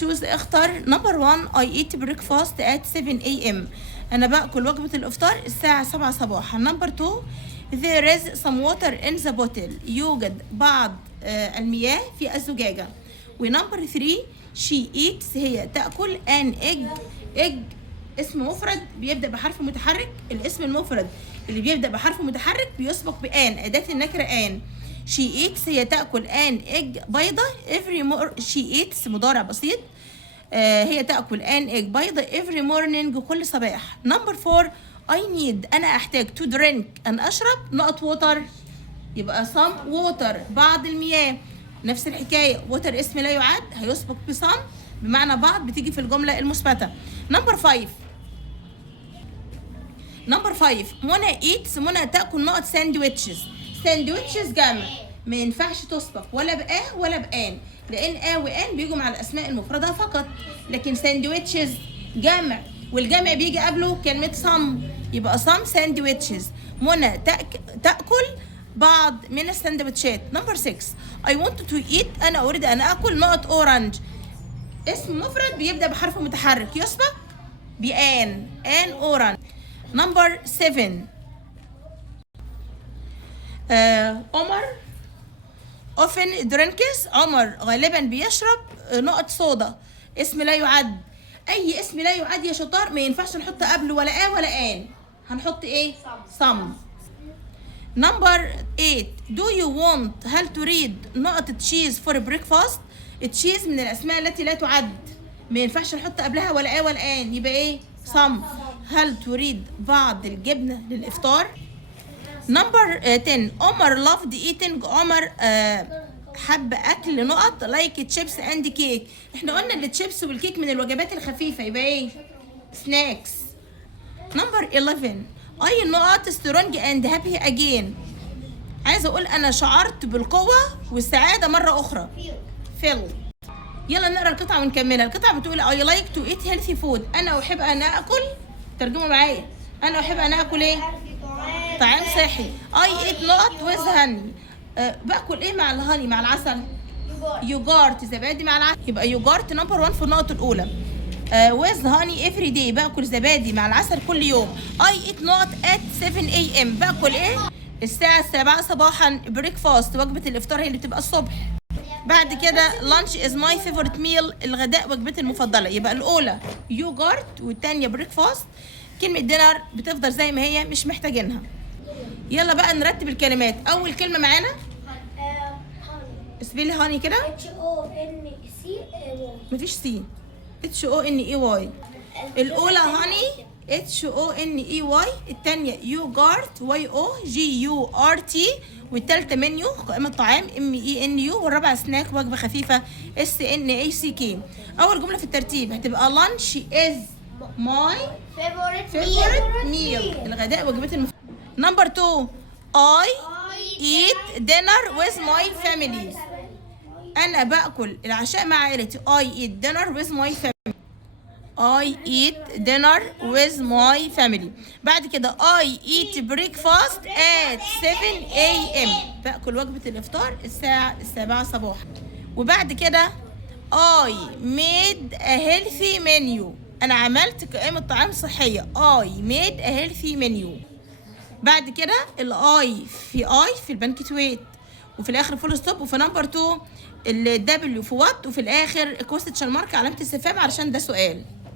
choose اختر. نمبر 1 I eat breakfast at 7 a.m. أنا بأكل وجبة الإفطار الساعة 7 صباحا. نمبر 2 there is some water in the bottle. يوجد بعض المياه في الزجاجة. ونمبر 3 she eats هي تأكل an egg اسم مفرد بيبدأ بحرف متحرك. الاسم المفرد اللي بيبدأ بحرف متحرك بيسبق بآن، أداة النكرة آن. she eats هي تأكل an egg بيضة. she eats مضارع بسيط. هي تأكل an egg بيضة every morning كل صباح. نمبر 4 I need أنا أحتاج to drink أن أشرب نقط water يبقى some water بعض المياه. نفس الحكاية water اسم لا يعد هيسبق بsome بمعنى بعض بتيجي في الجملة المثبتة. نمبر 5 منى eats منى تأكل نقط sandwiches. sandwiches جمع ما ينفعش تسبق ولا بآه ولا بآن لأن آه وآن بيجوا مع الأسماء المفردة فقط، لكن sandwiches جمع والجمع بيجي قبله كلمة some يبقى some sandwiches. منى تأكل بعض من السندوتشات. نمبر 6 I want to eat أنا أريد أن أكل نقط orange اسم مفرد بيبدأ بحرف متحرك يسبق بآن orange. نمبر 7 عمر often drinks عمر غالبا بيشرب نقط صودا اسم لا يعد. اي اسم لا يعد يا شطار ما ينفعش نحط قبله ولا ولا ان، هنحط ايه some. نمبر 8 do you want هل تريد نقط تشيز for breakfast. التشيز من الاسماء التي لا تعد ما ينفعش نحط قبلها ولا ولا ان يبقى ايه some. هل تريد بعض الجبنة للإفطار. نمبر 10 عمر loved eating عمر حب أكل نقط like chips and cake. احنا قلنا التشيبس والكيك من الوجبات الخفيفة يبقى ايه snacks. نمبر 11 I نقط strong and happy again عايزة أقول أنا شعرت بالقوة والسعادة مرة أخرى feel. يلا نقرا القطعة ونكملها. القطعة بتقول I like to eat healthy food أنا أحب أن أكل ترجمة معايا أنا أحب أن أكل إيه طعام صحي. I eat نقط with honey باكل إيه مع الهاني مع العسل يوجارت زبادي مع العسل يبقى يوجارت نمبر 1 في النقطة الأولى. with honey every day باكل زبادي مع العسل كل يوم. I eat نقط at 7 a.m. باكل إيه الساعة 7 صباحا. breakfast وجبة الإفطار هي اللي بتبقى الصبح. بعد كده lunch is my favorite meal الغداء وجبتي المفضلة يبقى الأولى يوجارت والتانية breakfast. كلمة دينر بتفضل زي ما هي مش محتاجينها. يلا بقى نرتب الكلمات. أول كلمة معانا اسبيلي هاني كده مفيش سي HONEY. الأولى هاني HONEY التانية يوجارت YOGURT والتالتة منيو قائمة طعام MENU والرابعة سناك وجبة خفيفة SNACK. أول جملة في الترتيب هتبقى lunch is my favorite meal الغداء وجبتي المفضلة. نمبر 2 I eat dinner with my family أنا بأكل العشاء مع عائلتي. I eat dinner with my family. I eat dinner with my family. بعد كده I eat breakfast at 7 a.m. بأكل وجبة الإفطار الساعة 7 صباحا. وبعد كده I made a healthy menu أنا عملت قائمة طعام صحية. I made a healthy menu. بعد كده I في البنكتويت وفي الآخر فول ستوب وفي نمبر 2 W في وات وفي الآخر question mark علامة استفهام علشان ده سؤال.